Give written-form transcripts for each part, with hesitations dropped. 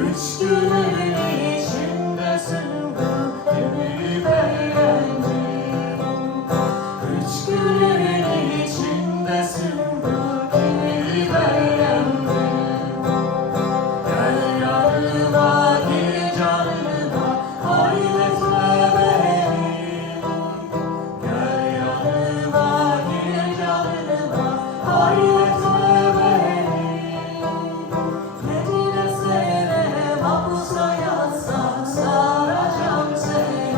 Üç günün içindesin bu büyük eğlenceyi. Üç günün içindesin bu büyük eğlenceyi. Gel yanıma, gir canıma, hayretme beni. Gel yanıma, gir canıma, hayretme beni. Yedine sene mahpusa yatsam saracağım seni.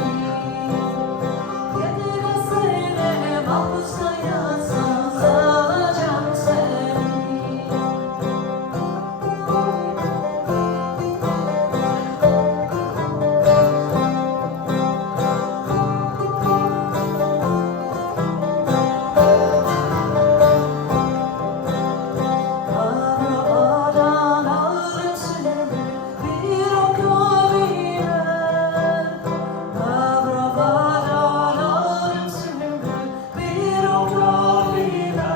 Yedine sene mahpusa yatsam saracağım seni. Arabadan alırım seni bir o kalbime. Arabadan alırım seni bir o kalbime.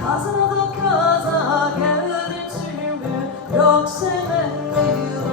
Kaza da kaza geldim şimdi, yok seven değil.